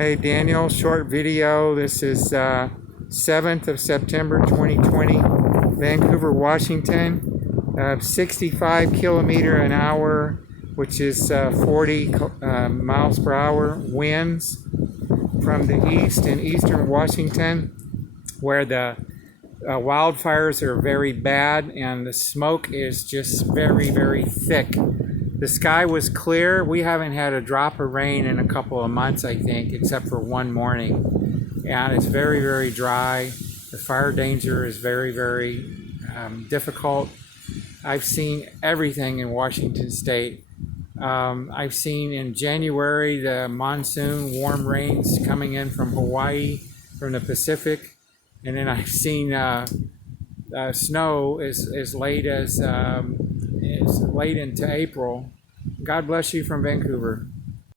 Hey Daniel, short video. This is 7th of September 2020, Vancouver, Washington. 65 kilometer an hour, which is 40 miles per hour winds from the east in eastern Washington, where the wildfires are very bad and the smoke is just very, very thick. The sky was clear. We haven't had a drop of rain in a couple of months, I think, except for one morning. And it's very, very dry. The fire danger is very, very difficult. I've seen everything in Washington State. I've seen in January the monsoon warm rains coming in from Hawaii, from the Pacific. And then I've seen snow as late as late into April. God bless you from Vancouver.